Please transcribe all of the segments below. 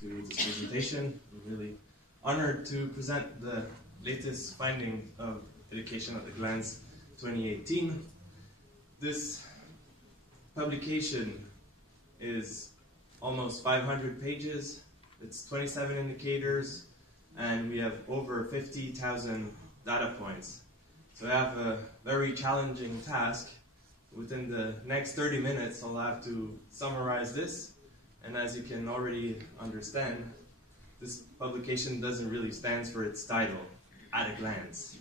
to this presentation. I'm really honored to present the latest findings of Education at a Glance 2018. This publication is almost 500 pages. It's 27 indicators, and we have over 50,000 data points. So I have a very challenging task. Within the next 30 minutes, I'll have to summarize this. And as you can already understand, this publication doesn't really stand for its title, At a Glance.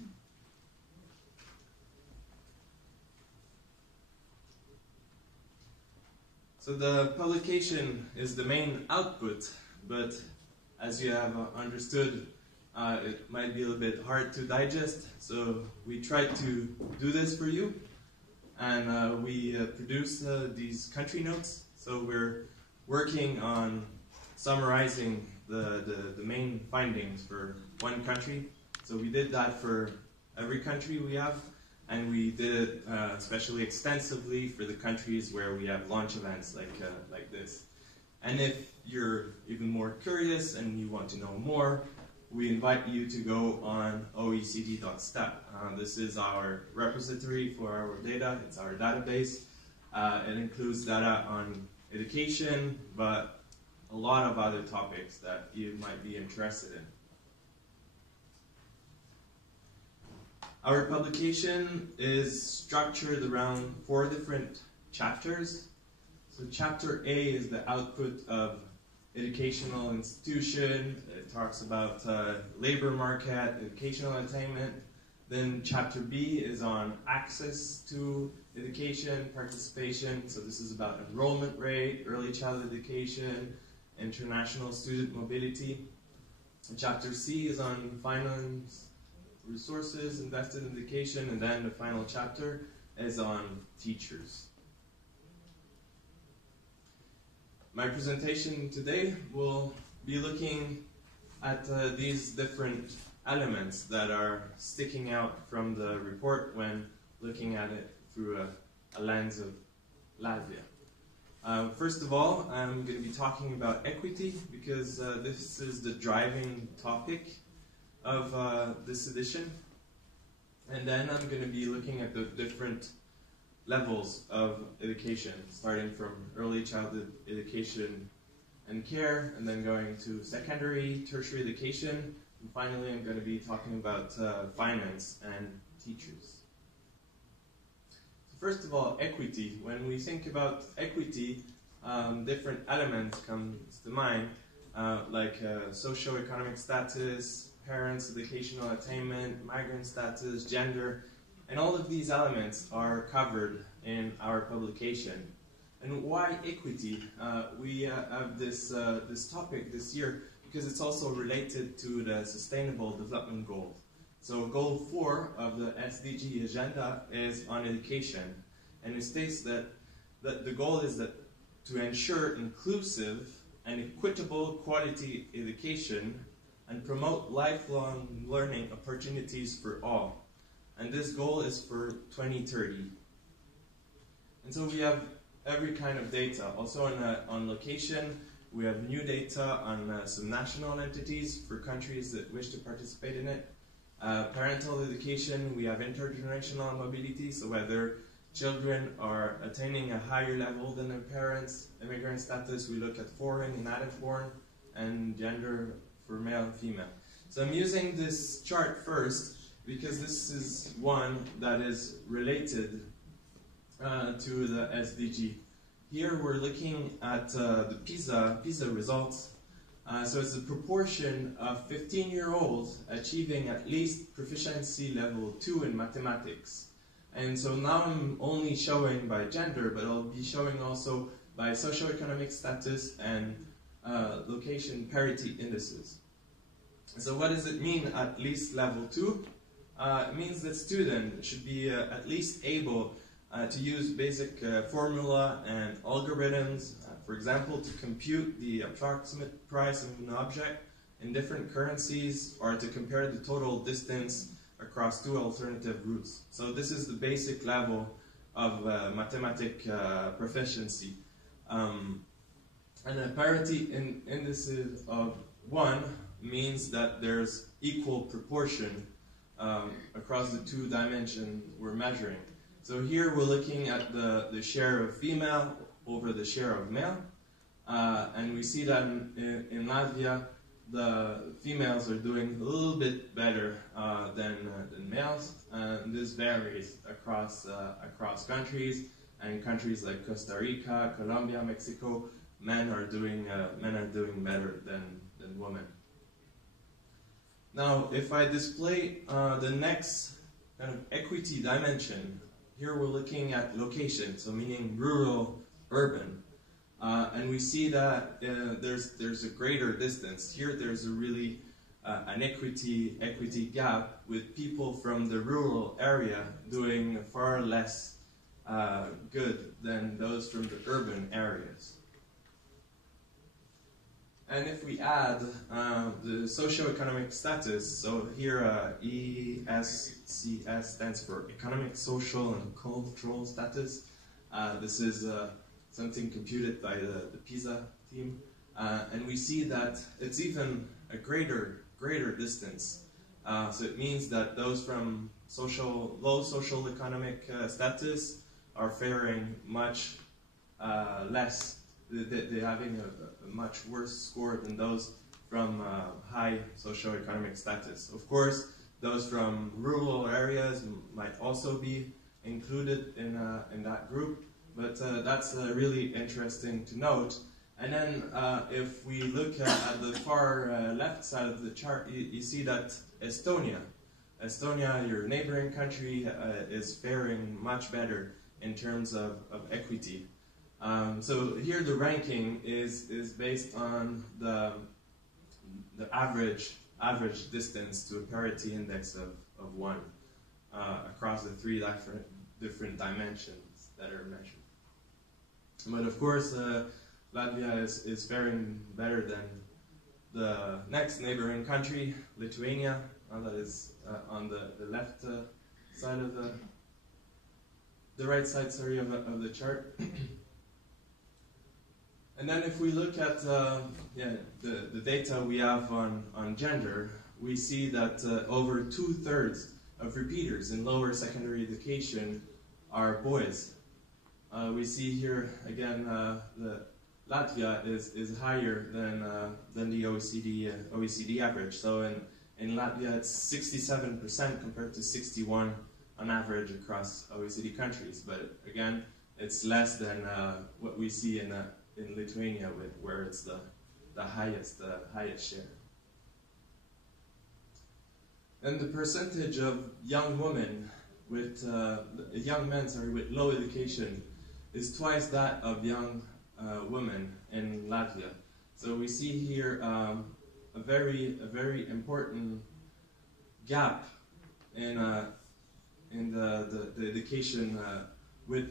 So the publication is the main output, but as you have understood, it might be a little bit hard to digest. So we tried to do this for you, and we produced these country notes. So we're working on summarizing the main findings for one country. So we did that for every country we have, and we did it especially extensively for the countries where we have launch events like this. And if you're even more curious and you want to know more, we invite you to go on OECD.stat. This is our repository for our data. It's our database. It includes data on education, but a lot of other topics that you might be interested in. Our publication is structured around 4 different chapters. So chapter A is the output of educational institution. It talks about labor market, educational attainment. Then chapter B is on access to education, participation. So this is about enrollment rate, early childhood education, international student mobility. And chapter C is on finance, resources invested in education, and then the final chapter is on teachers. My presentation today will be looking at these different elements that are sticking out from the report when looking at it through a lens of Latvia. First of all, I'm going to be talking about equity because this is the driving topic of this edition. And then I'm going to be looking at the different levels of education, starting from early childhood education and care, and then going to secondary, tertiary education, and finally I'm going to be talking about finance and teachers. So first of all, equity. When we think about equity, different elements come to mind, like socioeconomic status, parents' educational attainment, migrant status, gender, and all of these elements are covered in our publication. And why equity? We have this topic this year because it's also related to the Sustainable Development Goals. So Goal 4 of the SDG agenda is on education, and it states that the goal is that to ensure inclusive and equitable quality education and promote lifelong learning opportunities for all. And this goal is for 2030. And so we have every kind of data. Also on location, we have new data on some national entities for countries that wish to participate in it. Parental education, we have intergenerational mobility, so whether children are attaining a higher level than their parents. Immigrant status, we look at foreign and native born, and gender for male and female. So I'm using this chart first because this is one that is related to the SDG. Here we're looking at the PISA results. So it's a proportion of 15-year-olds achieving at least proficiency level 2 in mathematics. And so now I'm only showing by gender, but I'll be showing also by socioeconomic status and location parity indices. So what does it mean at least level 2? It means that students should be at least able to use basic formula and algorithms, for example, to compute the approximate price of an object in different currencies, or to compare the total distance across 2 alternative routes. So this is the basic level of mathematic proficiency. And a parity in indices of 1 means that there's equal proportion across the two dimensions we're measuring. So here we're looking at the share of female over the share of male. And we see that in Latvia, the females are doing a little bit better than males. And this varies across countries. And countries like Costa Rica, Colombia, Mexico, men are doing better than women. Now, if I display the next kind of equity dimension, here we're looking at location, so meaning rural, urban, and we see that there's a greater distance. Here, there's a really an equity gap with people from the rural area doing far less good than those from the urban areas. And if we add the socioeconomic status, so here ESCS stands for Economic, Social, and Cultural Status. This is something computed by the PISA team. And we see that it's even a greater distance. So it means that those from low social economic status are faring much less. They're having a much worse score than those from high socioeconomic status. Of course, those from rural areas might also be included in that group, but that's really interesting to note. And then if we look at the far left side of the chart, you see that Estonia, your neighboring country, is faring much better in terms of equity. So here the ranking is based on the average distance to a parity index of 1 across the 3 different dimensions that are measured. But of course, Latvia is faring better than the next neighboring country, Lithuania, that is on the left side of the right side, sorry, of the chart. And then if we look at the data we have on gender, we see that over 2/3 of repeaters in lower secondary education are boys. We see here again that Latvia is higher than the OECD average. So in Latvia it's 67% compared to 61% on average across OECD countries. But again, it's less than what we see in Lithuania, where it's the highest share. And the percentage of young women with young men with low education is twice that of young women in Latvia. So we see here a very important gap in the education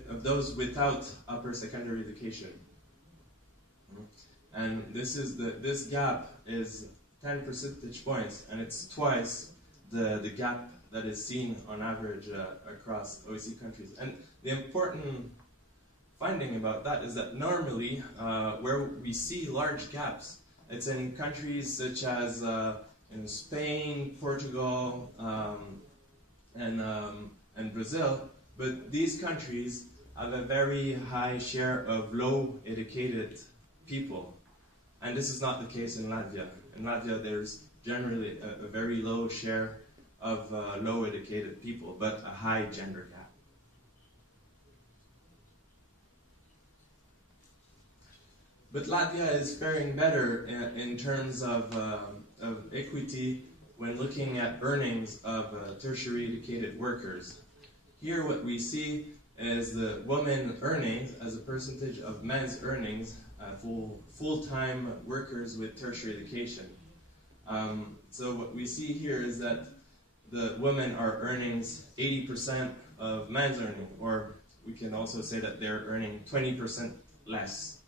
of those without upper secondary education. And this gap is 10 percentage points, and it's twice the gap that is seen on average across OECD countries. And the important finding about that is that normally where we see large gaps, it's in countries such as in Spain, Portugal, and Brazil, but these countries have a very high share of low educated people. And this is not the case in Latvia. In Latvia, there's generally a very low share of low educated people, but a high gender gap. But Latvia is faring better in terms of equity when looking at earnings of tertiary educated workers. Here what we see is the women earnings as a percentage of men's earnings, full-time workers with tertiary education. So what we see here is that the women are earning 80% of men's earning, or we can also say that they're earning 20% less.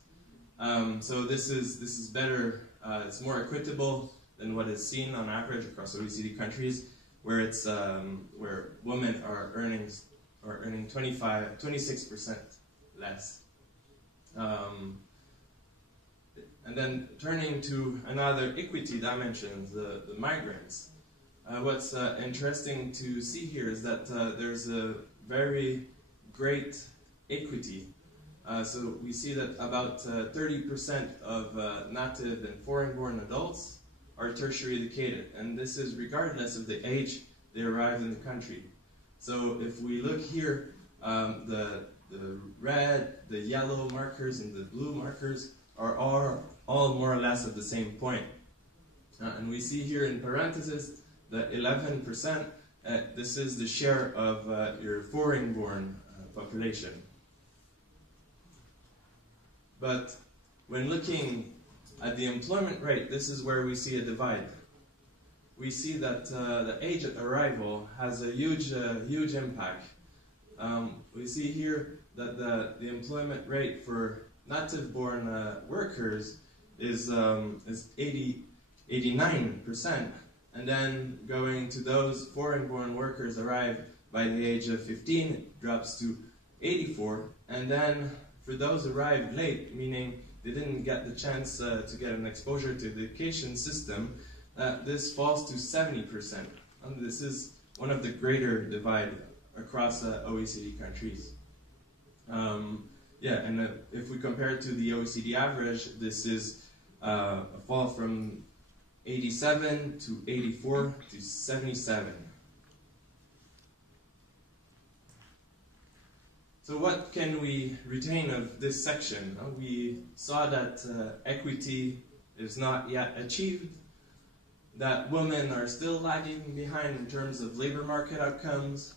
So this is better. It's more equitable than what is seen on average across OECD countries, where it's where women are earning 26% less. And then turning to another equity dimension, the migrants. What's interesting to see here is that there's a very great equity. So we see that about 30% of native and foreign-born adults are tertiary educated, and this is regardless of the age they arrived in the country. So if we look here, the red, the yellow markers, and the blue markers are all more or less at the same point. And we see here in parentheses the 11%, this is the share of your foreign-born population. But when looking at the employment rate, this is where we see a divide. We see that the age at arrival has a huge impact. We see here that the employment rate for native-born workers is 89%, and then going to those foreign-born workers arrive by the age of 15, it drops to 84, and then for those arrived late, meaning they didn't get the chance to get an exposure to the education system, this falls to 70%. And this is one of the greater divide across OECD countries. If we compare it to the OECD average, this is a fall from 87 to 84 to 77. So what can we retain of this section? We saw that equity is not yet achieved, that women are still lagging behind in terms of labor market outcomes,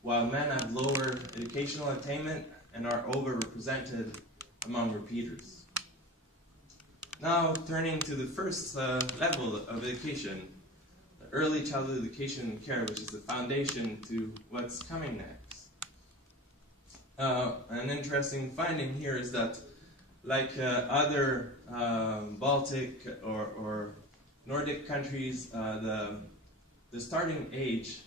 while men have lower educational attainment and are overrepresented among repeaters. Now turning to the first level of education, early childhood education and care, which is the foundation to what's coming next. An interesting finding here is that, like other Baltic or Nordic countries, the starting age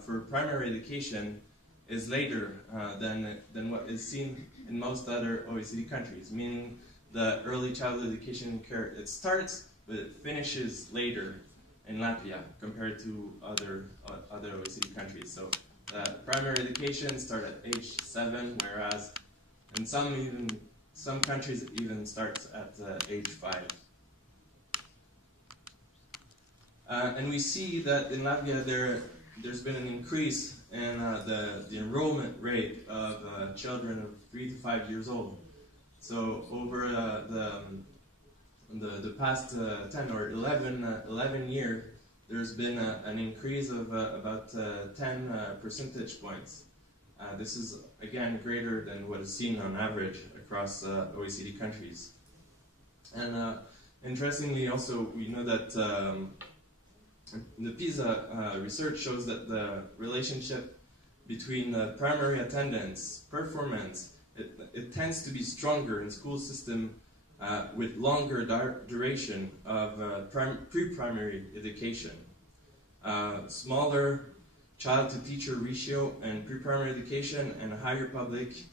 for primary education is later than what is seen in most other OECD countries, meaning the early childhood education and care, it starts, but it finishes later in Latvia compared to other OECD countries. So primary education starts at age 7, whereas in some countries it even starts at age 5. And we see that in Latvia there's been an increase in the enrollment rate of children of 3 to 5 years old. So over the past 10 or 11 years, there's been an increase of about 10 percentage points. This is, again, greater than what is seen on average across OECD countries. And interestingly, also, we know that the PISA research shows that the relationship between primary attendance, performance, it tends to be stronger in school system with longer duration of pre-primary education. Smaller child-to-teacher ratio in pre-primary education and a higher public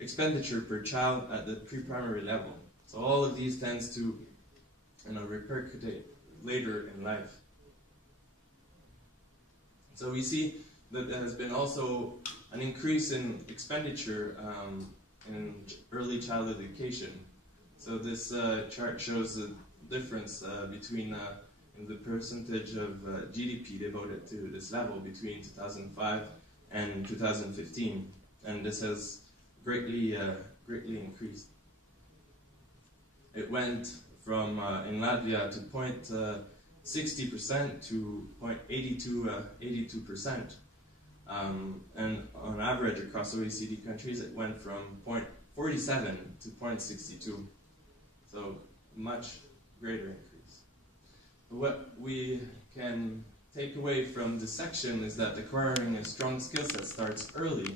expenditure per child at the pre-primary level. So all of these tends to repercute later in life. So we see that there has been also an increase in expenditure in early childhood education. So this chart shows the difference between in the percentage of GDP devoted to this level between 2005 and 2015, and this has greatly increased. It went from in Latvia to 0.60% to 0.82%. And on average across OECD countries, it went from 0.47 to 0.62. So much greater increase. But what we can take away from this section is that acquiring a strong skill set starts early,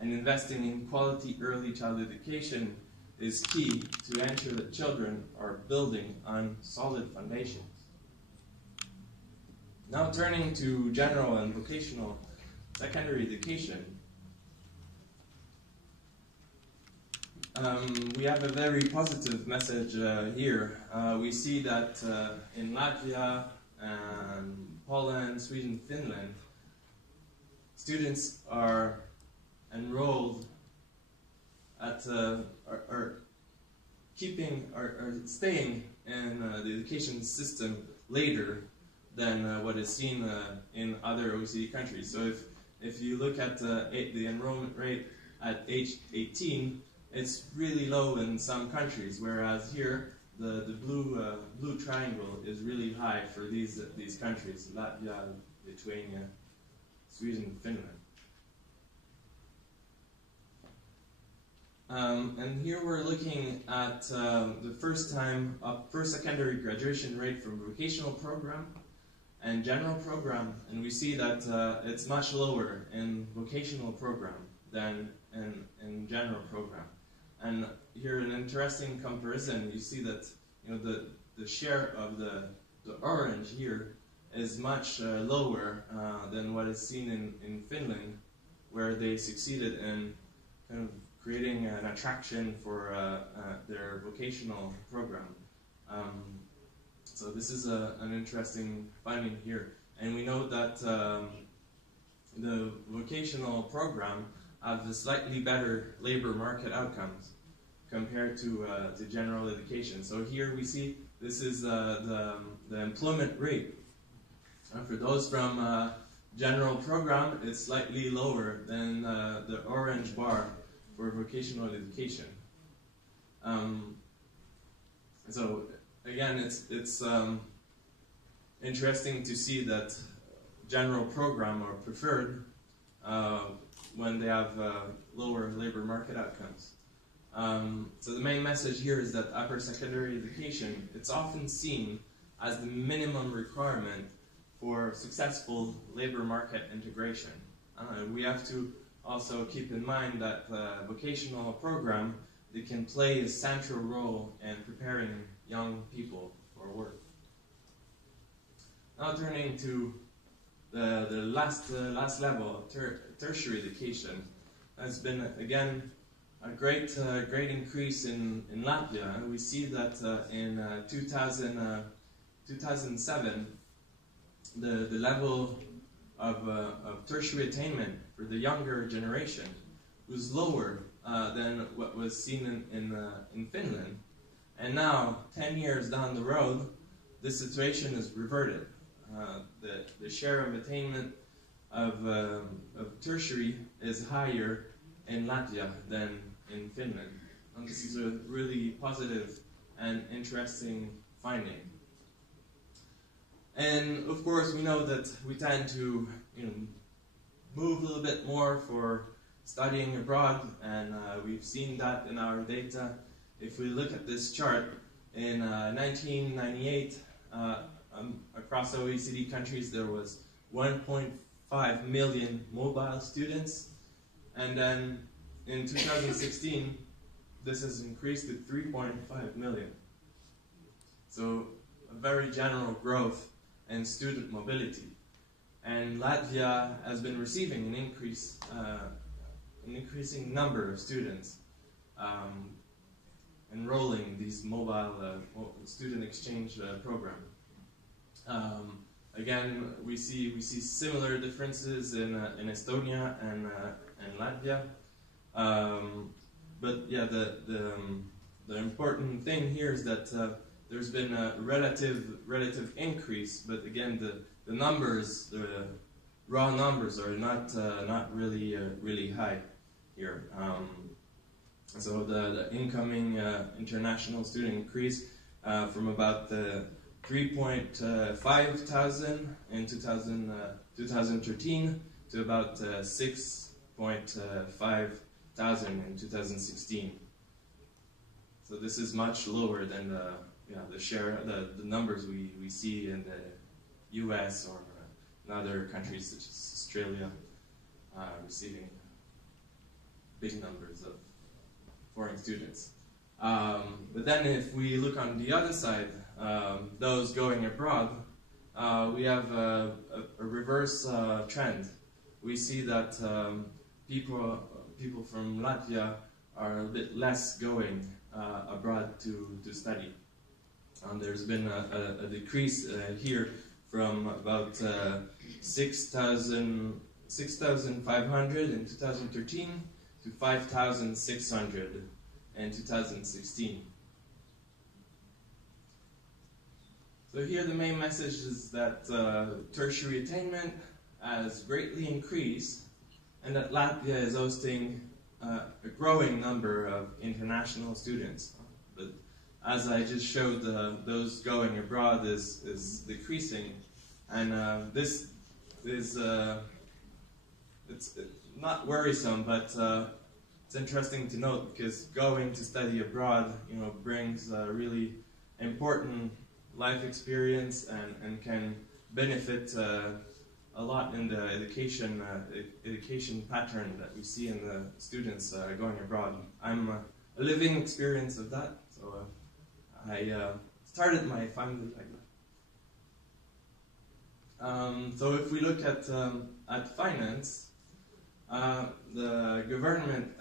and investing in quality early childhood education is key to ensure that children are building on solid foundations. Now turning to general and vocational secondary education. we have a very positive message here. We see that in Latvia, Poland, Sweden, Finland, students are enrolled at are staying in the education system later than what is seen in other OECD countries. So if you look at the enrollment rate at age 18, it's really low in some countries, whereas here the blue triangle is really high for these countries: Latvia, Lithuania, Sweden, Finland. And here we're looking at the first secondary graduation rate from vocational program and general program, and we see that it's much lower in vocational program than in general program. And here, an interesting comparison, you see that the share of the orange here is much lower than what is seen in Finland, where they succeeded in kind of creating an attraction for their vocational program. So this is an interesting finding here. And we know that the vocational program have a slightly better labor market outcomes compared to general education. So here we see this is the employment rate. For those from general program, it's slightly lower than the orange bar for vocational education. So again, it's interesting to see that general program are preferred when they have lower labor market outcomes. So the main message here is that upper secondary education, it's often seen as the minimum requirement for successful labor market integration. We have to also keep in mind that vocational program, they can play a central role in preparing young people for work. Now turning to the last level, tertiary education, has been again a great increase in Latvia. We see that in 2007, the level of tertiary attainment for the younger generation was lower than what was seen in Finland. And now, 10 years down the road, the situation is reverted. The share of attainment of tertiary is higher in Latvia than in Finland. And this is a really positive and interesting finding. And of course, we know that we tend to move a little bit more for studying abroad, and we've seen that in our data. If we look at this chart, in 1998, across OECD countries, there was 1.5 million mobile students, and then in 2016, this has increased to 3.5 million. So a very general growth in student mobility. And Latvia has been receiving an increasing number of students enrolling these mobile student exchange program. Again, we see similar differences in Estonia and Latvia. But yeah, the important thing here is that there's been a relative increase, but again, the numbers, the raw numbers, are not really high here. So the incoming international student increase from about 3.5 thousand in 2013 to about 6.5 thousand in 2016. So this is much lower than the share, the numbers we see in the US or in other countries such as Australia, receiving big numbers of foreign students. But then if we look on the other side, those going abroad, we have a reverse trend. We see that people from Latvia are a bit less going abroad to study. There's been a decrease here from about 6,500 in 2013 to 5,600 in 2016. So here the main message is that tertiary attainment has greatly increased and that Latvia is hosting a growing number of international students. But as I just showed, those going abroad is decreasing, and this is it's not worrisome, but it's interesting to note because going to study abroad, brings a really important life experience and can benefit a lot in the education pattern that we see in the students going abroad. I'm a living experience of that, so I started my family like that. So if we look at finance, the government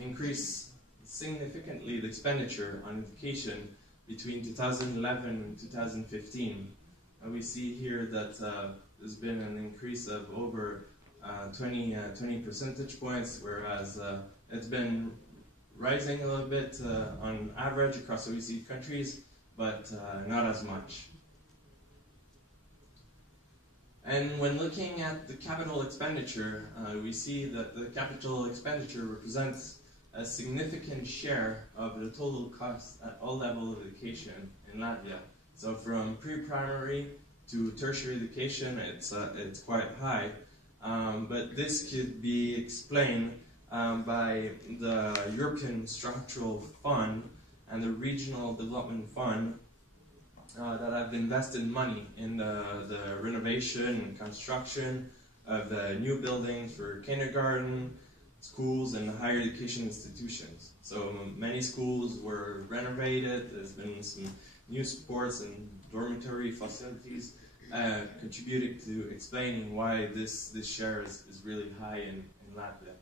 increased significantly the expenditure on education between 2011 and 2015. And we see here that there's been an increase of over 20 percentage points, whereas it's been rising a little bit on average across OECD countries, but not as much. And when looking at the capital expenditure, we see that the capital expenditure represents a significant share of the total cost at all levels of education in Latvia. So from pre-primary to tertiary education, it's quite high, but this could be explained by the European Structural Fund and the Regional Development Fund that have invested money in the renovation and construction of the new buildings for kindergarten, schools, and higher education institutions. So many schools were renovated. There's been some new sports and dormitory facilities contributing to explaining why this share is really high in Latvia.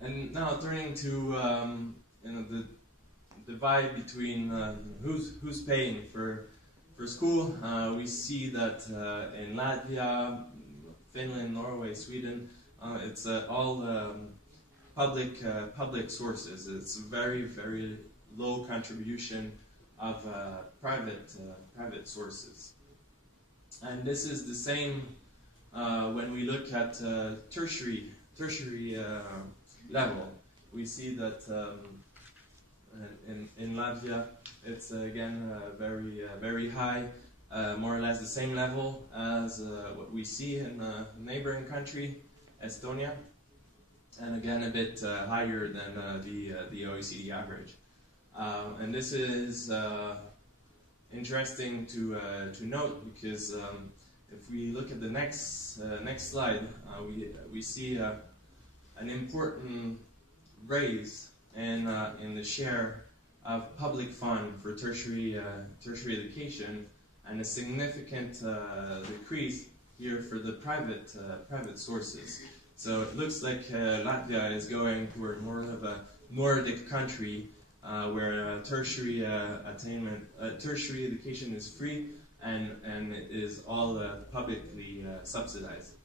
And now turning to the divide between who's paying for school, we see that in Latvia, Finland, Norway, Sweden, it's all public sources. It's a very, very low contribution of private sources. And this is the same when we look at tertiary level. We see that in Latvia, it's again very high, more or less the same level as what we see in a neighboring country, Estonia, and again a bit higher than the OECD average. And this is interesting to note because if we look at the next slide, we see an important raise in the share of public fund for tertiary education, and a significant decrease here for the private sources. So it looks like Latvia is going toward more of a Nordic country where tertiary education is free and it is all publicly subsidized.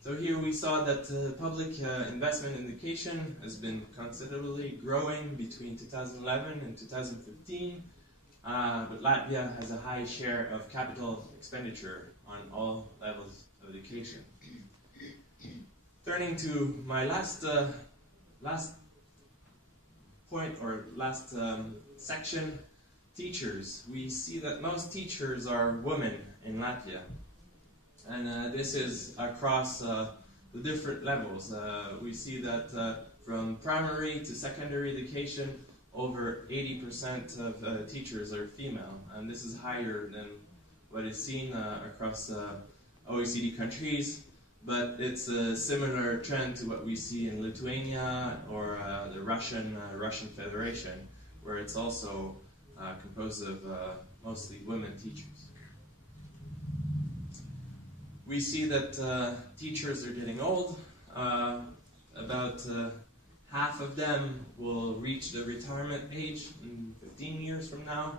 So here we saw that public investment in education has been considerably growing between 2011 and 2015, but Latvia has a high share of capital expenditure on all levels of education. Turning to my last point, or last section, teachers. We see that most teachers are women in Latvia. And this is across the different levels. We see that from primary to secondary education, over 80% of teachers are female, and this is higher than what is seen across OECD countries, but it's a similar trend to what we see in Lithuania or the Russian Federation, where it's also composed of mostly women teachers. We see that teachers are getting old. about half of them will reach the retirement age in 15 years from now.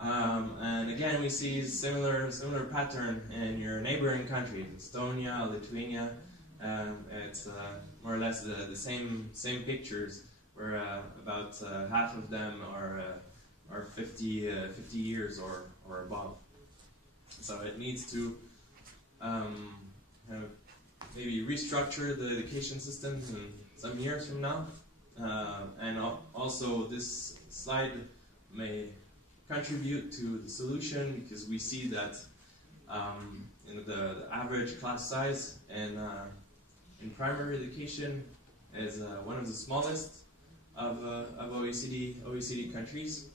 And again, we see similar pattern in your neighboring countries, Estonia, Lithuania. It's more or less the same pictures, where about half of them are 50 years or above. So it needs to maybe restructure the education systems in some years from now. And also this slide may contribute to the solution, because we see that the average class size in primary education is one of the smallest of OECD countries.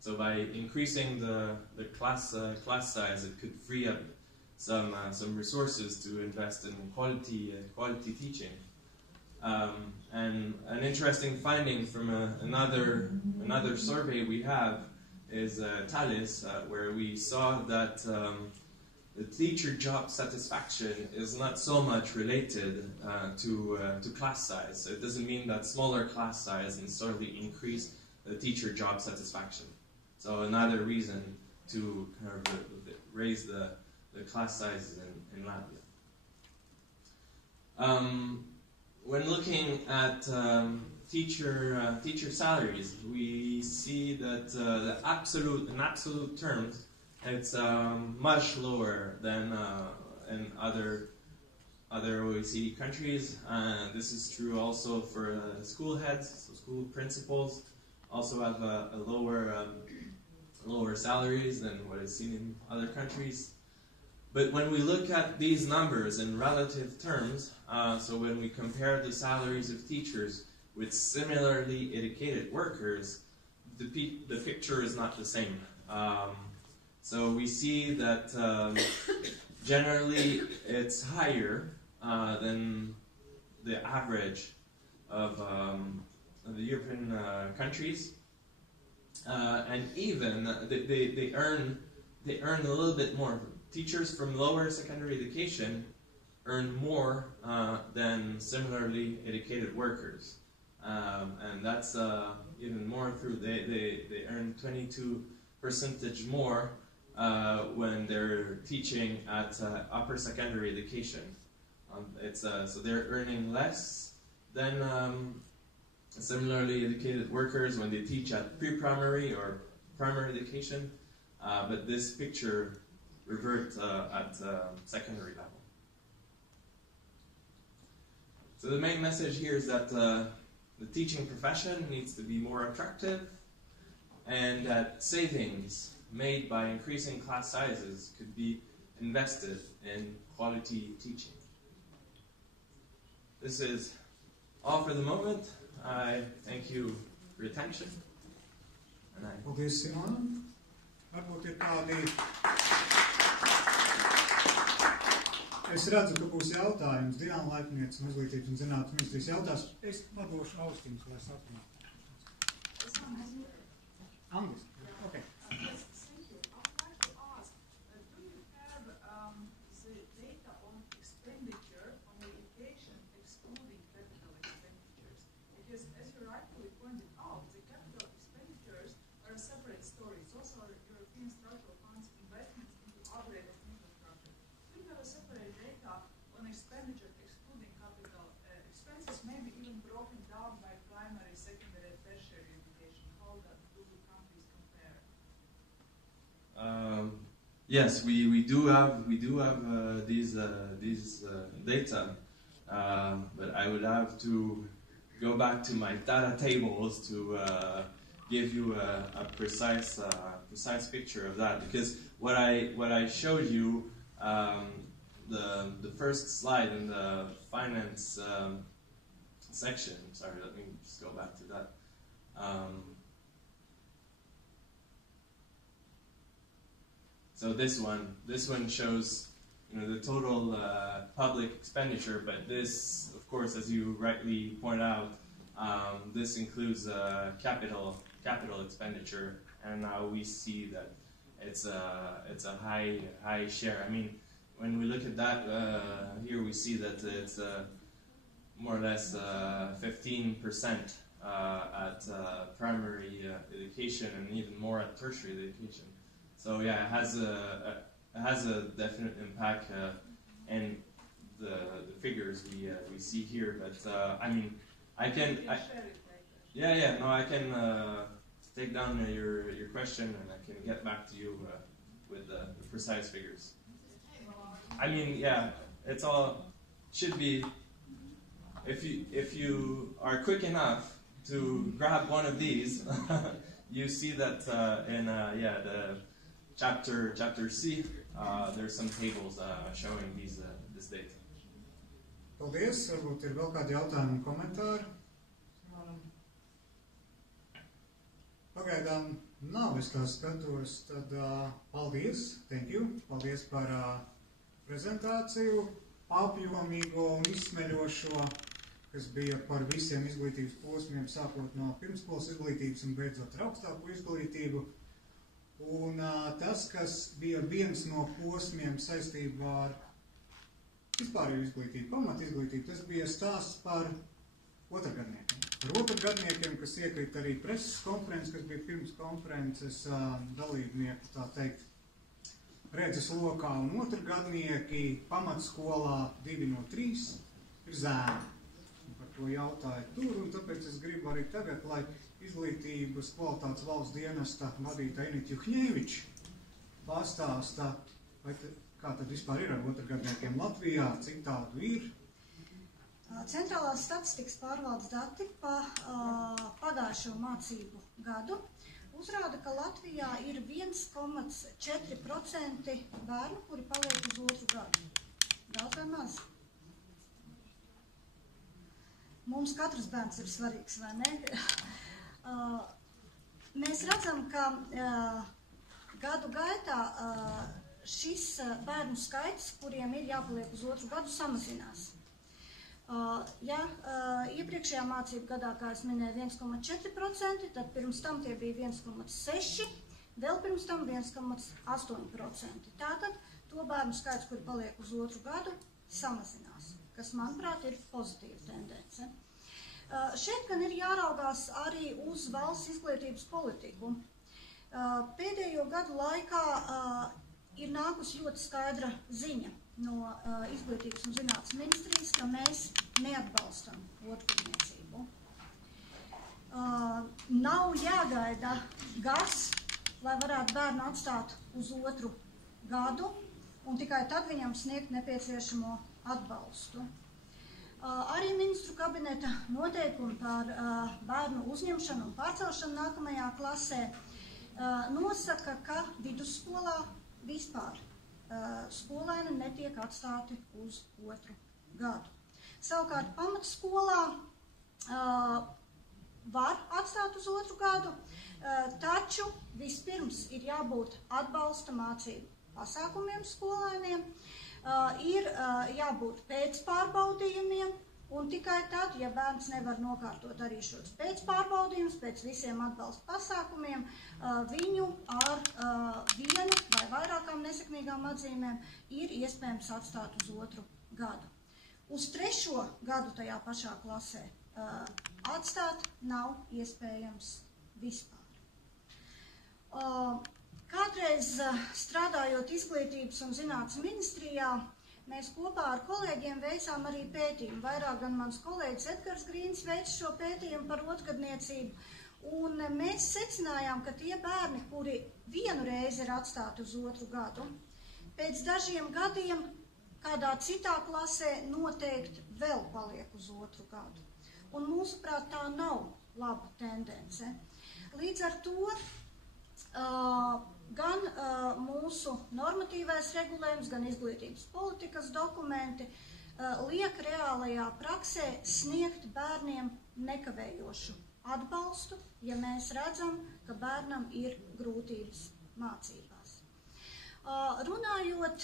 So by increasing the class size, it could free up some resources to invest in quality teaching. And an interesting finding from another survey we have is TALIS, where we saw that the teacher job satisfaction is not so much related to class size. So it doesn't mean that smaller class size necessarily increase the teacher job satisfaction. So another reason to kind of raise the class sizes in Latvia. When looking at teacher salaries, we see that in absolute terms, it's much lower than in other OECD countries. This is true also for school heads, so school principals also have a lower salaries than what is seen in other countries. But when we look at these numbers in relative terms, so when we compare the salaries of teachers with similarly educated workers, the picture is not the same. So we see that generally it's higher than the average of the European countries, and even they earn a little bit more. Teachers from lower secondary education earn more than similarly educated workers, and that's even more through they earn 22% more when they're teaching at upper secondary education. So they're earning less than similarly educated workers when they teach at pre-primary or primary education, but this picture revert at secondary level. So the main message here is that the teaching profession needs to be more attractive, and that savings made by increasing class sizes could be invested in quality teaching. This is all for the moment. I thank you for your attention. Paldies, Simona. Varbūt ir tādi... Es redzu, ka būs jautājums. Diana Laipniece un Izglītības un zinātnes ministrijas jautās. Es padošu austiņas, lai saprinātu. Angliski. Okay. Yes, thank you. I would like to ask, do you have the data on expenditure on education excluding capital expenditures? Because as you rightly pointed out, the capital expenditures are a separate story. It's also European structural funds investments into upgrade of infrastructure. Do you have a separate data on expenditure excluding capital expenses, maybe even broken down by primary, secondary, and tertiary education? How do countries compare? Yes, we do have these data, but I would have to go back to my data tables to give you a precise picture of that, because what I showed you, the first slide in the finance section. Sorry, let me just go back to that. So this one shows, the total public expenditure, but this, of course, as you rightly point out, this includes capital expenditure, and now we see that it's a high share. I mean, when we look at that, here we see that it's more or less 15% at primary education and even more at tertiary education. So yeah, it has a definite impact, and the figures we see here. But I mean, I can take down your question, and I can get back to you with the precise figures. I mean, yeah, it's all should be. If you are quick enough to grab one of these, you see that in the chapter C, there's some tables showing this data. Paldies. Varbūt ir vēl kādi jautājumi un komentāri. Pagaidām nav, es kā skatos, tad paldies, thank you, paldies par prezentāciju, apjomīgo un izsmeļošo, kas bija par visiem izglītības posmiem, sākot no pirmskolas izglītības un beidzot ar augstāko izglītību. Un tas, kas bija viens no posmiem saistībā ar vispārējo izglītību, pamat izglītību, tas bija stāsts par otrgadniekiem. Par otrgadniekiem, kas iekrīt arī preses konferences, kas bija pirms konferences dalībnieku, tā teikt, redzes lokā, un otrgadnieki pamatskolā 2 no 3 ir zēni. Par to jautāju tur, un tāpēc es gribu arī tagad, lai Izglītības kvalitātes valsts dienesta vadītāja Inita Juhņēviča pastāsta, kā tad vispār ir ar otrgadniekiem Latvijā, cik tādu ir. Centrālās statistikas pārvaldes dati pa pagājušo mācību gadu uzrāda, ka Latvijā ir 1,4% bērnu, kuri paliek uz otru gadu. Daudz vai maz? Mums katrs bērns ir svarīgs, vai ne? Mēs redzam, ka gadu gaitā šis bērnu skaits, kuriem ir jāpaliek uz otru gadu, samazinās. Iepriekšējā mācību gadā, kā es minēju, 1,4%, tad pirms tam tie bija 1,6%, vēl pirms tam 1,8%. Tātad to bērnu skaits, kuri paliek uz otru gadu, samazinās, kas, manuprāt, ir pozitīva tendence. Šeit gan ir jāraugās arī uz valsts izglītības politiku. Pēdējo gadu laikā ir nākusi ļoti skaidra ziņa no Izglītības un zinātnes ministrijas, ka mēs neatbalstam otrgadniecību. Nav jāgaida gads, lai varētu bērnu atstāt uz otru gadu, un tikai tad viņam sniegt nepieciešamo atbalstu. Arī ministru kabineta noteikumi par bērnu uzņemšanu un pārcelšanu nākamajā klasē nosaka, ka vidusskolā vispār skolēni netiek atstāti uz otru gadu. Savukārt pamatskolā var atstāt uz otru gadu, taču vispirms ir jābūt atbalsta mācību pasākumiem skolēniem, ir jābūt pēcpārbaudījumiem, un tikai tad, ja bērns nevar nokārtot arī šos pēcpārbaudījumus, pēc visiem atbalsta pasākumiem, viņu ar vienu vai vairākām nesekmīgām atzīmēm ir iespējams atstāt uz otru gadu. Uz 3. gadu tajā pašā klasē atstāt nav iespējams vispār. Kādreiz strādājot Izglītības un zinātnes ministrijā, mēs kopā ar kolēģiem veicām arī pētījumu. Vairāk gan mans kolēģis Edgars Grīns veica šo pētījumu par otrgadniecību. Un mēs secinājām, ka tie bērni, kuri vienu reizi ir atstāti uz otru gadu, pēc dažiem gadiem kādā citā klasē noteikti vēl paliek uz otru gadu. Un mūsuprāt, tā nav laba tendence. Līdz ar to gan mūsu normatīvais regulējums, gan izglītības politikas dokumenti liek reālajā praksē sniegt bērniem nekavējošu atbalstu, ja mēs redzam, ka bērnam ir grūtības mācībās. Runājot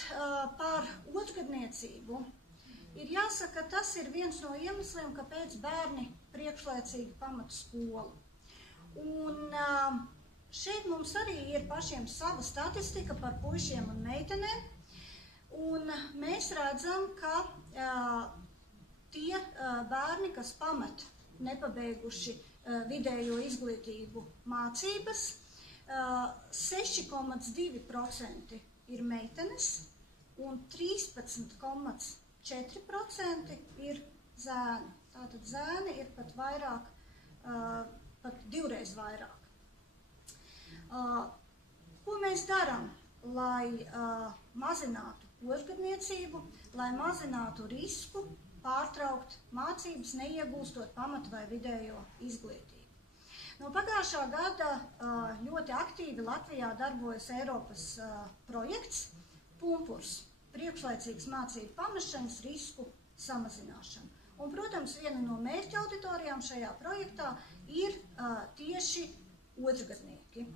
par otrgadniecību, ir jāsaka, ka tas ir viens no iemesliem, kāpēc bērni priekšlaicīgi pamat skolu. Un šeit mums arī ir pašiem sava statistika par puišiem un meitenēm. Un mēs redzam, ka tie bērni, kas pamet nepabeiguši vidējo izglītību mācības, 6,2% ir meitenes un 13,4% ir zēni. Tātad zēni ir pat vairāk, pat divreiz vairāk. Ko mēs darām, lai mazinātu otrgadniecību, lai mazinātu risku pārtraukt mācības, neiegūstot pamatu vai vidējo izglītību? No pagājušā gada ļoti aktīvi Latvijā darbojas Eiropas projekts Pumpurs – priekšlaicīgas mācību pamešanas risku samazināšana. Un, protams, viena no mērķa auditorijām šajā projektā ir tieši otrgadnieki.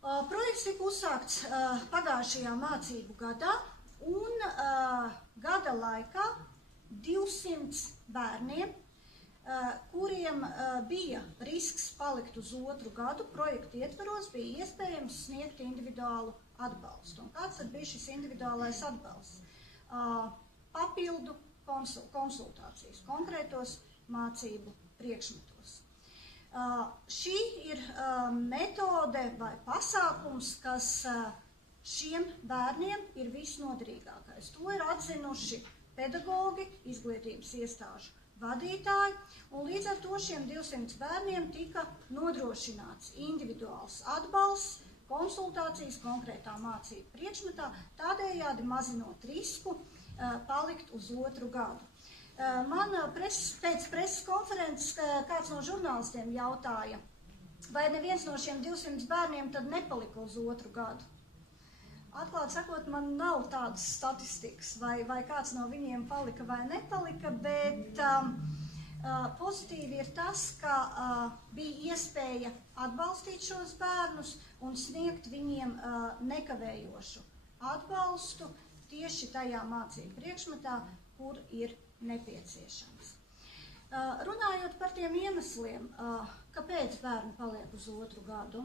Projekts tika uzsākts pagājušajā mācību gadā, un gada laikā 200 bērniem, kuriem bija risks palikt uz otru gadu, projekta ietvaros bija iespējams sniegt individuālu atbalstu. Un kāds tad bija šis individuālais atbalsts? Papildu konsultācijas konkrētos mācību priekšmetos. Šī ir metode vai pasākums, kas šiem bērniem ir visnoderīgākais. To ir atzinuši pedagogi, izglītības iestāžu vadītāji, un līdz ar to šiem 200 bērniem tika nodrošināts individuāls atbalsts, konsultācijas konkrētā mācību priekšmetā, tādējādi mazinot risku palikt uz otru gadu. Man pēc preses konferences kāds no žurnālistiem jautāja, vai neviens no šiem 200 bērniem tad nepalika uz otru gadu. Atklāt sakot, man nav tādas statistikas, vai kāds no viņiem palika vai nepalika, bet pozitīvi ir tas, ka bija iespēja atbalstīt šos bērnus un sniegt viņiem nekavējošu atbalstu tieši tajā mācību priekšmetā, kur ir nepieciešams. Runājot par tiem iemesliem, kāpēc bērni paliek uz otru gadu,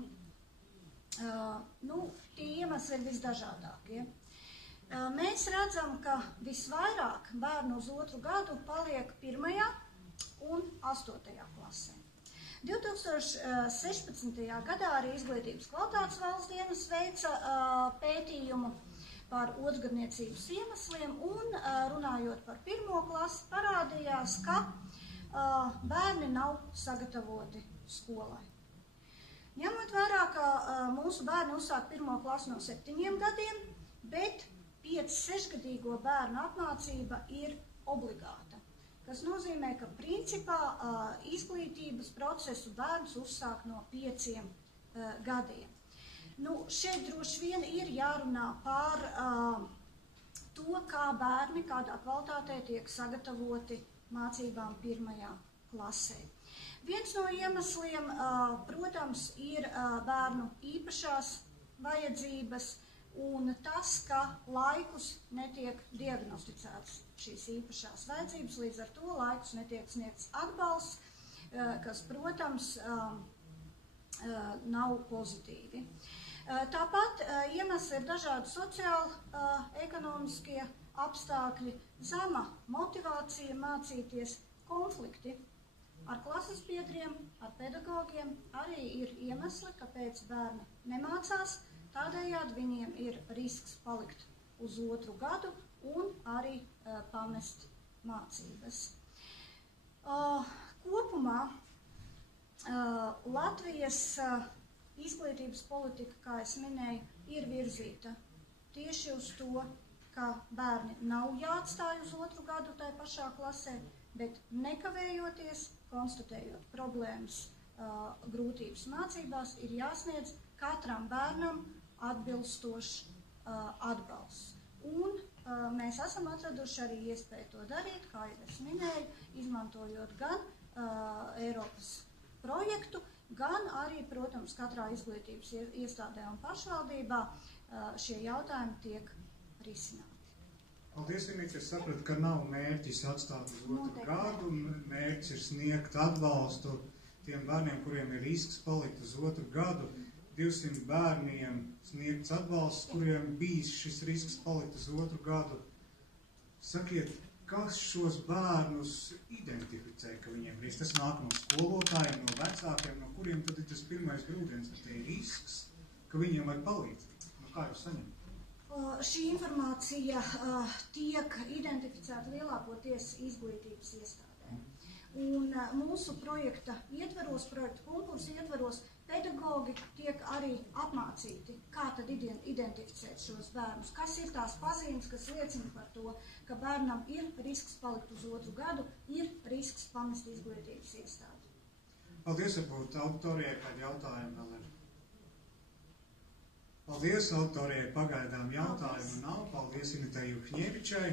tie iemesli ir visdažādākie. Mēs redzam, ka visvairāk bērnu uz otru gadu paliek 1. un 8. klasē. 2016. gadā arī Izglītības kvalitātes valsts dienas veica pētījumu par otrgadniecības iemesliem, un runājot par 1. klasi, parādījās, ka bērni nav sagatavoti skolai. Ņemot vērā, ka mūsu bērni uzsāk 1. klasi no 7 gadiem, bet 5-6-gadīgo bērnu apmācība ir obligāta, kas nozīmē, ka principā izglītības procesu bērns uzsāk no 5 gadiem. Šeit droši vien ir jārunā par to, kā bērni, kādā kvalitātē tiek sagatavoti mācībām 1. klasē. Viens no iemesliem, protams, ir bērnu īpašās vajadzības un tas, ka laikus netiek diagnosticētas šīs īpašās vajadzības, līdz ar to laikus netiek sniegts atbalsts, kas, protams, nav pozitīvi. Tāpat iemesli ir dažādi sociāli-ekonomiskie apstākļi, zema motivācija mācīties, konflikti ar klases biedriem, ar pedagogiem arī ir iemesli, kāpēc bērni nemācās, tādējādi viņiem ir risks palikt uz otru gadu un arī pamest mācības. Kopumā Latvijas izglītības politika, kā es minēju, ir virzīta tieši uz to, ka bērni nav jāatstāj uz otru gadu tai pašā klasē, bet nekavējoties, konstatējot problēmas, grūtības mācībās, ir jāsniedz katram bērnam atbilstošs atbalsts. Un mēs esam atraduši arī iespēju to darīt, kā jau es minēju, izmantojot gan Eiropas projektu, gan arī, protams, katrā izglītības iestādē un pašvaldībā šie jautājumi tiek risināti. Paldies, Inīte, es sapratu, ka nav mērķis atstāt uz otru gadu, mērķis ir sniegt atbalstu tiem bērniem, kuriem ir risks palikt uz otru gadu, 200 bērniem sniegts atbalsts, kuriem bijis šis risks palikt uz otru gadu. Sakiet, kas šos bērnus identificē, ka viņiem risks? Tas nāk no skolotājiem, no vecākiem, no kuriem tad ir tas pirmais grūdienis, ka te ir risks, ka viņiem vajag palīdzību. Kā jūs saņemat? Šī informācija tiek identificēta lielākoties izglītības iestādē. Un mūsu projekta ietveros, projekta konkursu ietveros, pedagogi tiek arī apmācīti, kā tad identificēt šos bērnus. Kas ir tās pazīmes, kas liecina par to, ka bērnam ir risks palikt uz otru gadu, ir risks pamest izglītības iestādi. Paldies, varbūt autorijai kādi jautājumi vēl ir. Paldies, autorijai pagaidām jautājumu nav. Paldies Initai Juhņievičai.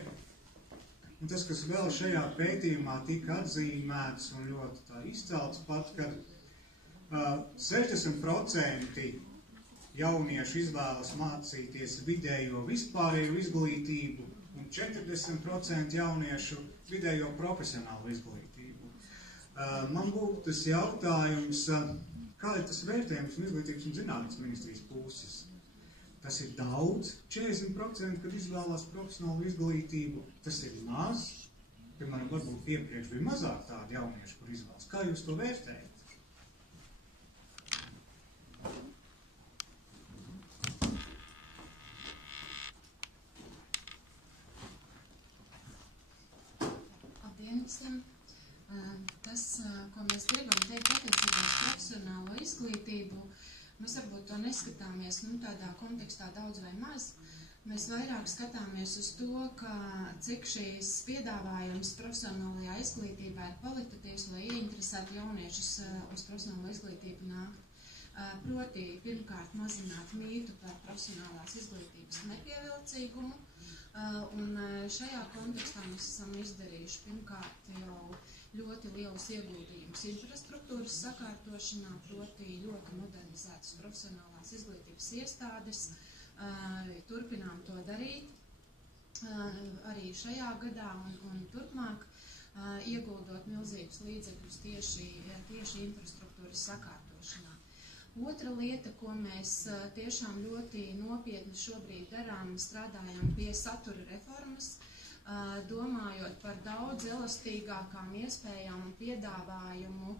Un tas, kas vēl šajā pētījumā tika atzīmēts un ļoti tā izcelts pat, kad 60% jauniešu izvēlas mācīties vidējo vispārējo izglītību un 40% jauniešu vidējo profesionālu izglītību. Man būtu tas jautājums, kā ir tas vērtējums no Izglītības un zinātnes ministrijas puses? Tas ir daudz, 40%, kad izvēlās profesionālu izglītību. Tas ir maz. Piemēram, varbūt iepriekš bija mazāk tādi jaunieši, kur izvēlas. Kā jūs to vērtējat? Labdien visiem! Tas, ko mēs gribam teikt attiecībā uz profesionālo izglītību, mēs varbūt to neskatāmies tādā kontekstā daudz vai maz. Mēs vairāk skatāmies uz to, cik šīs piedāvājums profesionālajā izglītībā ir kvalitatīvs, lai ieinteresētu jauniešus uz profesionālo izglītību nākt. Proti, pirmkārt, mazināt mītu par profesionālās izglītības nepievilcīgumu. Un šajā kontekstā mēs esam izdarījuši pirmkārt jau ļoti lielus ieguldījumus infrastruktūras sakārtošanā, proti ļoti modernizētas profesionālās izglītības iestādes. Turpinām to darīt arī šajā gadā un turpmāk, ieguldot milzīgus līdzekļus tieši infrastruktūras sakārtošanā. Otra lieta, ko mēs tiešām ļoti nopietni šobrīd darām, strādājam pie satura reformas, domājot par daudz elastīgākām iespējām un piedāvājumu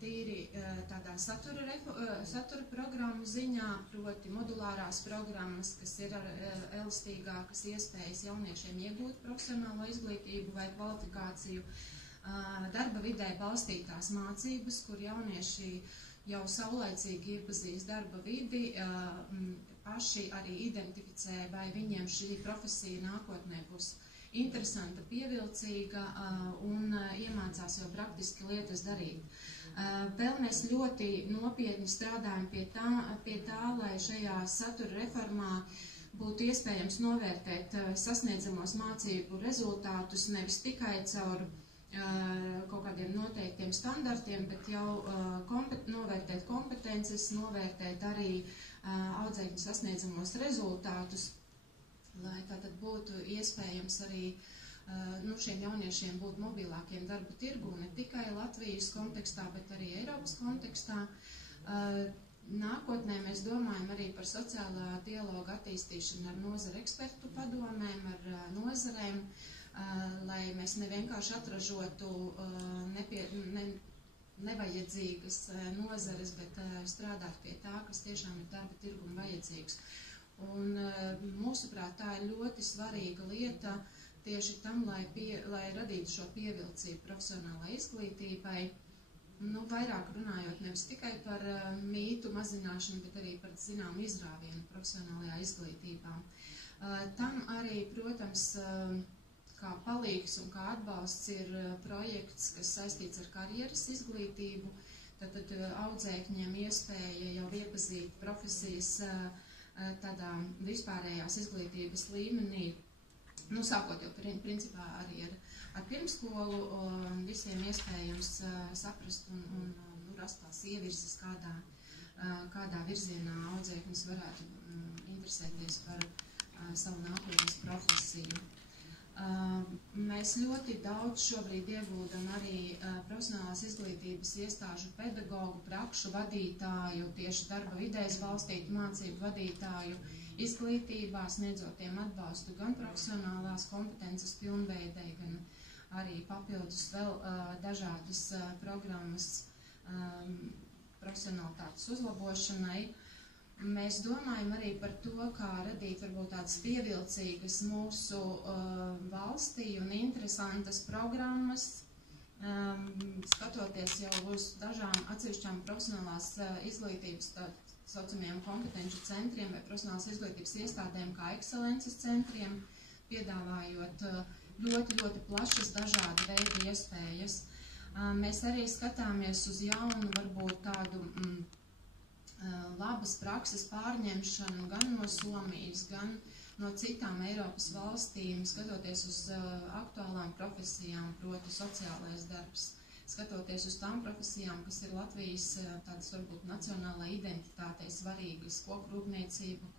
tīri tādā satura programmu ziņā, proti modulārās programmas, kas ir ar elastīgākas iespējas jauniešiem iegūt profesionālo izglītību vai kvalifikāciju, darba vidē balstītās mācības, kur jaunieši jau saulaicīgi iepazīst darba vidi, paši arī identificē, vai viņiem šī profesija nākotnē būs interesanta, pievilcīga un iemācās jau praktiski lietas darīt. Vēl mēs ļoti nopietni strādājam pie tā, lai šajā satura reformā būtu iespējams novērtēt sasniedzamos mācību rezultātus nevis tikai caur kaut kādiem noteiktiem standartiem, bet jau novērtēt kompetences, novērtēt arī audzēkņu sasniedzamos rezultātus, lai tātad būtu iespējams arī šiem jauniešiem būt mobilākiem darba tirgu, ne tikai Latvijas kontekstā, bet arī Eiropas kontekstā. Nākotnē mēs domājam arī par sociālā dialoga attīstīšanu ar nozara ekspertu padomēm, ar nozarēm, lai mēs nevienkārši atražotu nevajadzīgas nozares, bet strādāt pie tā, kas tiešām ir darba tirgum vajadzīgs. Un mūsuprāt, tā ir ļoti svarīga lieta tieši tam, lai radītu šo pievilcību profesionālai izglītībai, vairāk runājot nevis tikai par mītu mazināšanu, bet arī par zināmu izrāvienu profesionālajā izglītībā. Tam arī, protams, kā palīgs un kā atbalsts ir projekts, kas saistīts ar karjeras izglītību, tad audzēkņiem iespēja jau iepazīt profesijas tādā vispārējās izglītības līmenī, sākot jau principā arī ar pirmskolu, visiem iespējams saprast un rast tās ievirzes, kādā virzienā audzēknis varētu interesēties par savu nākotnes profesiju. Mēs ļoti daudz šobrīd ieguldam arī profesionālās izglītības iestāžu pedagogu, prakšu vadītāju, tieši darba vidēs balstītu mācību vadītāju izglītībā, sniedzot tiem atbalstu gan profesionālās kompetences pilnveidei, gan arī papildus vēl dažādas programmas profesionalitātes uzlabošanai. Mēs domājam arī par to, kā radīt varbūt tādas pievilcīgas mūsu valstī un interesantas programmas, skatoties jau uz dažām atsevišķām profesionālās izglītības saucamajiem kompetenču centriem vai profesionālās izglītības iestādēm kā ekscelences centriem, piedāvājot ļoti plašas dažādu veidu iespējas. Mēs arī skatāmies uz jaunu, varbūt tādu labas prakses pārņemšanu gan no Somijas, gan no citām Eiropas valstīm, skatoties uz aktuālām profesijām, proti sociālais darbs, skatoties uz tām profesijām, kas ir Latvijas tādas varbūt nacionālā identitātei svarīgas, kokrūpniecība,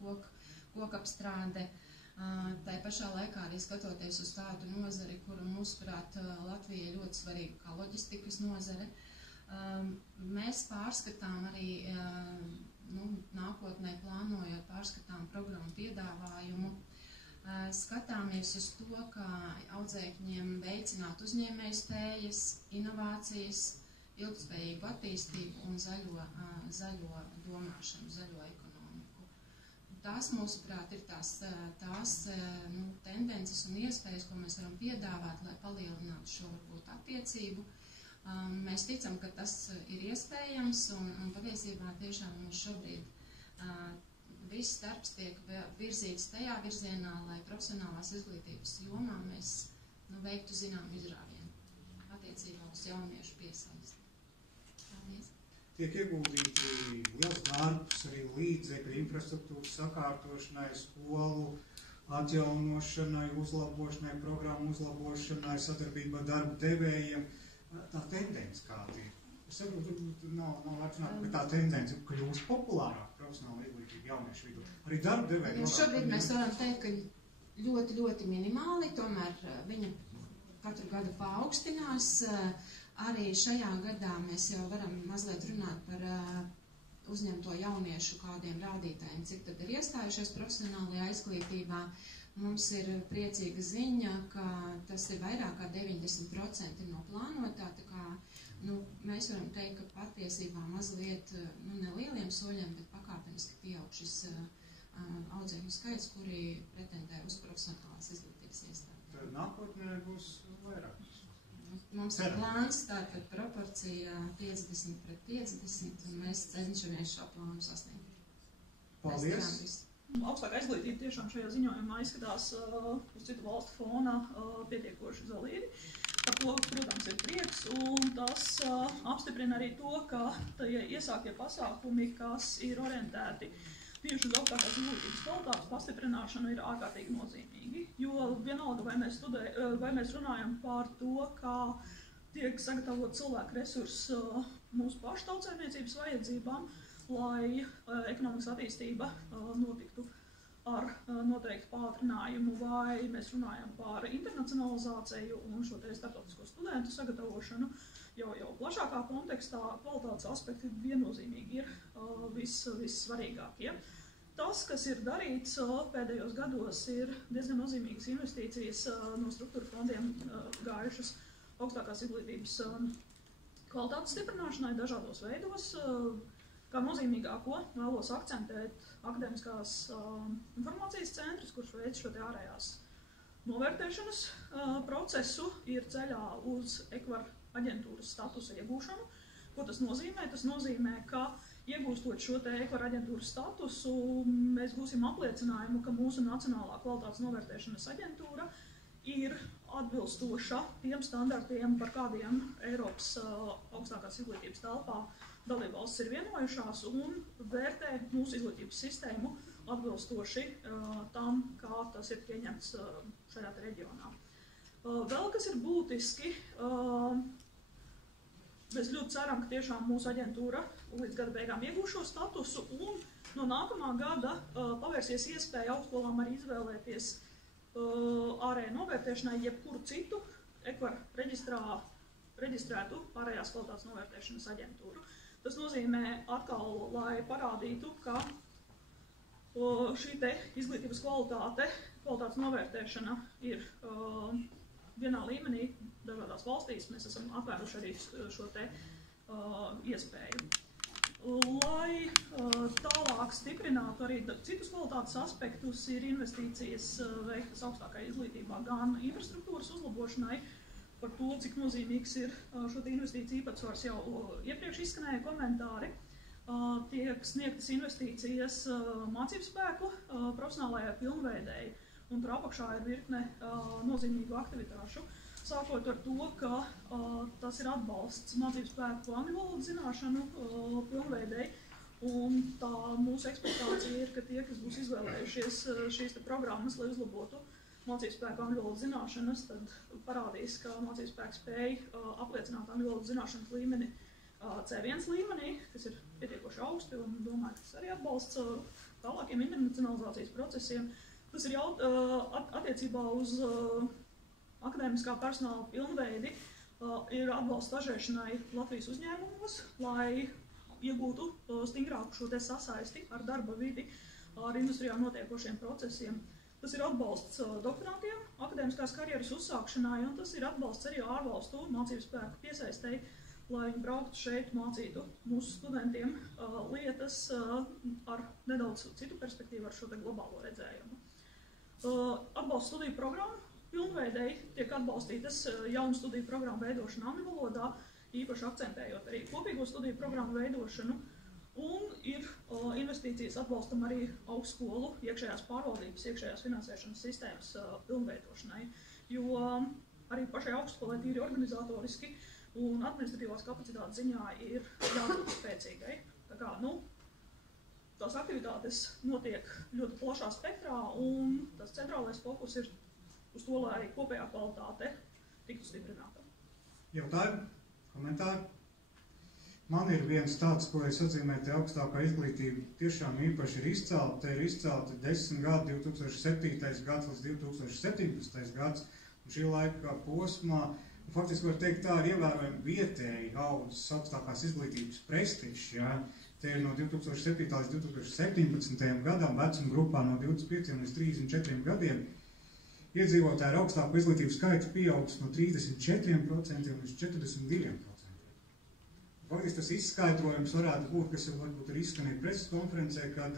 kokapstrāde. Tā pašā laikā arī skatoties uz tādu nozari, kura mūsuprāt Latvija ļoti svarīga kā loģistikas nozare. Mēs pārskatām arī, nākotnē plānojot, pārskatām programmu piedāvājumu, skatāmies uz to, kā audzēkņiem veicināt uzņēmēju spējas, inovācijas, ilgtspējīgu attīstību un zaļo domāšanu, zaļo ekonomiku. Tās, mūsuprāt, ir tās tendences un iespējas, ko mēs varam piedāvāt, lai palielinātu šo varbūt attiecību. Mēs ticam, ka tas ir iespējams, un patiesībā tiešām mums šobrīd viss darbs tiek virzīts tajā virzienā, lai profesionālās izglītības jomā mēs veiktu zināmu izrāvienu attiecībā uz jauniešu piesaisti. Paldies! Tiek ieguldīti liels darbs, arī līdzekļi infrastruktūras sakārtošanai, skolu atjaunošanai, uzlabošanai, programmu uzlabošanai, sadarbībā darba devējiem. Tā tendence kāda ir. Es saprotu, nav vērtināta, bet tā tendence kļūst populārāk profesionāla izglītība jauniešu vidū. Arī darba devēji. Šobrīd mēs varam teikt, ka ļoti minimāli, tomēr viņa katru gadu paaugstinās. Arī šajā gadā mēs jau varam mazliet runāt par uzņemto jauniešu kādiem rādītājiem, cik tad ir iestājušies profesionālajā izglītībā. Mums ir priecīga ziņa, ka tas ir vairāk kā 90% no plānotā, tā kā mēs varam teikt, ka patiesībā mazliet, nelieliem soļiem, bet pakāpeniski pieaug šis audzēkņu skaits, kuri pretendē uz profesionālās izglītības iestādi. Tad nākotnē būs vairāk. Mums ir plāns, tātad proporcija 50/50, un mēs cenšamies šo plānu sasniegt. Paldies! Augstākā izglītība tiešām šajā ziņojumā izskatās uz citu valstu fona pietiekoši zelīdi. Par to, protams, ir prieks, un tas apstiprina arī to, ka tie iesāktie pasākumi, kas ir orientēti tieši uz augstākās izglītības kvalitātes pastiprināšanu, ir ārkārtīgi nozīmīgi. Jo vienalga, vai mēs runājam par to, kā tiek sagatavot cilvēku resursi mūsu pašu tautsēmniecības vajadzībām, lai ekonomikas attīstība notiktu ar noteiktu pātrinājumu, vai mēs runājam par internacionalizāciju un šo te starptautisko studentu sagatavošanu, jau plašākā kontekstā kvalitātes aspekti viennozīmīgi ir vissvarīgākie. Tas, kas ir darīts pēdējos gados, ir diezgan nozīmīgas investīcijas no struktūra fondiem gājušas augstākās izglītības kvalitātes stiprināšanai dažādos veidos. Kā nozīmīgāko vēlos akcentēt akadēmiskās informācijas centrus, kurš veic šo te ārējās novērtēšanas procesu, ir ceļā uz IKVD aģentūras statusa iegūšanu. Ko tas nozīmē? Tas nozīmē, ka iegūstot šo te IKVD aģentūras statusu, mēs gūsim apliecinājumu, ka mūsu Nacionālā kvalitātes novērtēšanas aģentūra ir atbilstoša tiem standartiem, par kādiem Eiropas augstākās izglītības telpā dalībvalstis ir vienojušās un vērtē mūsu izglītības sistēmu atbilstoši tam, kā tas ir pieņemts šajā reģionā. Vēl kas ir būtiski, mēs ļoti ceram, ka tiešām mūsu aģentūra līdz gada beigām iegūs šo statusu un no nākamā gada pavērsies iespēja augstskolām arī izvēlēties ārējai novērtēšanai jebkuru citu ekvar reģistrētu ārējās kvalitātes novērtēšanas aģentūru. Tas nozīmē atkal, lai parādītu, ka šī te izglītības kvalitātes novērtēšana ir vienā līmenī dažādās valstīs. Mēs esam apvēruši arī šo te iespēju. Lai tālāk stiprinātu arī citus kvalitātes aspektus, ir investīcijas veiktas augstākajā izglītībā gan infrastruktūras uzlabošanai, par to, cik nozīmīgs ir šo te investīciju īpatsvars jau iepriekš izskanēja komentāri. Tiek sniegtas investīcijas mācību spēku profesionālajai pilnveidēji, un tur apakšā ir virkne nozīmīgu aktivitāšu. Sākot ar to, ka tas ir atbalsts mācību spēku angļu valodas zināšanu pilnveidēji, un tā mūsu ekspektācija ir, ka tie, kas būs izvēlējušies šīs te programmas, lai uzlabotu mācību spēku angļu valodas zināšanas, tad parādīs, ka mācību spēku spēja apliecināt angļu valodas zināšanas līmeni C1 līmenī, kas ir pietiekoši augsti, un domāju, ka tas arī atbalsts tālākiem internacionalizācijas procesiem. Tas ir attiecībā uz akadēmiskā personāla pilnveidi, ir atbalsts stažēšanai Latvijas uzņēmumos, lai iegūtu stingrāku šo te sasaisti ar darba vidi, ar industrijā notiekošiem procesiem. Tas ir atbalsts doktorantiem, akadēmiskās karjeras uzsākšanai, un tas ir atbalsts arī ārvalstu mācību spēku piesaistei, lai viņi brauktu šeit, mācītu mūsu studentiem lietas ar nedaudz citu perspektīvu, ar šo te globālo redzējumu. Atbalsts studiju programmu pilnveidēji tiek atbalstītas jaunu studiju programmu veidošana angļu valodā, īpaši akcentējot arī kopīgo studiju programmu veidošanu, un ir investīcijas atbalstam arī augstskolu iekšējās pārvaldības, iekšējās finansēšanas sistēmas pilnveidošanai, jo arī pašai augstskolai tīri organizatoriski un administratīvās kapacitātes ziņā ir jābūt spēcīgai. Tā kā, tās aktivitātes notiek ļoti plašā spektrā, un tas centrālais fokus ir uz to, lai kopējā kvalitāte tiktu stiprināta. Jautājumi? Komentāri? Man ir viens tāds, ko es atzīmēju, te augstākā izglītība tiešām īpaši ir izcelta. Te ir izcelta 10 gadi, 2007. gads līdz 2017. gads, un šī laika posmā, faktiski var teikt, tā ir ievērojami vietēji audzes augstākās izglītības prestižs. Ja? Te ir no 2007. līdz 2017. gadam, vecuma grupā no 25 līdz 34 gadiem, iedzīvotāji ar augstāku izglītību skaitu pieaugs no 34% līdz 42%. Faktiski tas izskaidrojums varētu būt, kas jau varbūt ir izskanīgi preses konferencē, kad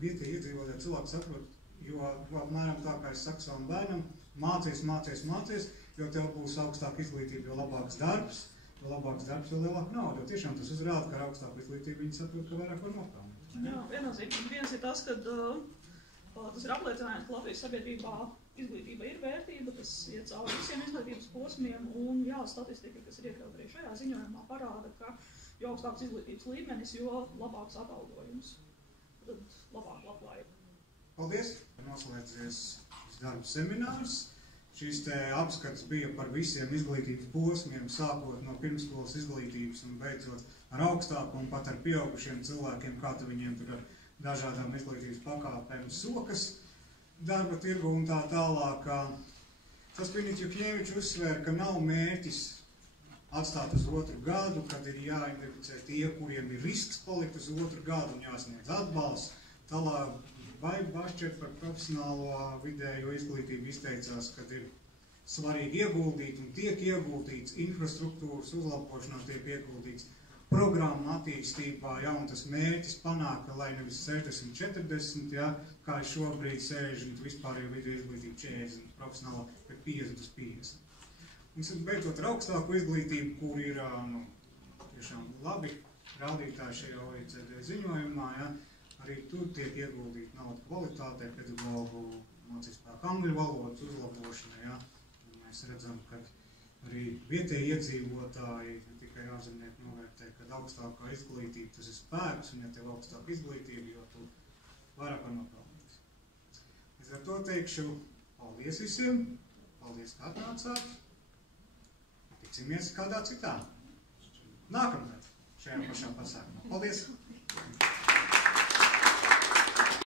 vietēji iedzīvotāji cilvēki saprot, jo apmēram tā, kā es saku savam bērnam, mācies, jo tev būs augstāka izglītība, jo labāks darbs, jo lielāka nauda. Jo tiešām tas uzrāda, ka ar augstāku izglītību viņi saprot, ka vairāk var nopelnīt. Jā, viennozīmīgi. Viens ir tas, ka tas ir apliecinājums, ka Latvijas sabiedrībā izglītība ir vērtība, tas iet cauri visiem izglītības posmiem, un jā, statistika, kas ir iekļaut arī šajā ziņojumā, parāda, ka jo augstāks izglītības līmenis, jo labāks atalgojums, tad labāk labklājība. Paldies! Noslēdzies šis darba seminārs. Šīs te apskats bija par visiem izglītības posmiem, sākot no pirmskolas izglītības un beidzot ar augstāku un pat ar pieaugušiem cilvēkiem, kā viņiem tur ar dažādām izglītības pakāpēm sokas darba tirgu un tā tālāk. Saskaņot Jukņevičs uzsver, ka nav mērķis atstāt uz otru gadu, kad ir jāidentificē tie, kuriem ir risks palikt uz otru gadu un jāsniedz atbalsts. Tālāk vai Bašķer par profesionālo vidējo izglītību izteicās, kad ir svarīgi ieguldīt un tiek ieguldīts infrastruktūras uzlabošanā, tiek ieguldīts programmu attīstībā, ja, un tas mērķis panāk, ka lai nevis 60-40, ja, kā šobrīd 60, vispārējo vidējo izglītību 40, profesionālā, bet 50-50. Un beidzot ar augstāku izglītību, kur ir tiešām labi rādītāji šajā OECD ziņojumā, ja, arī tur tiek ieguldīt naudu kvalitātē, pedagogu mācībspēku angļu valodas uzlabošanai. Ja. Mēs redzam, ka arī vietēji iedzīvotāji, tikai ārzemnieki novērtē, ka augstākā izglītība tas ir spēks, un ja tev augstāka izglītība, jo tu vairāk var nopelnīt. Līdz ar to teikšu paldies visiem, paldies, ka atnācāt, tiksimies kādā citā nākamgad šajā pašā pasākumā. Paldies!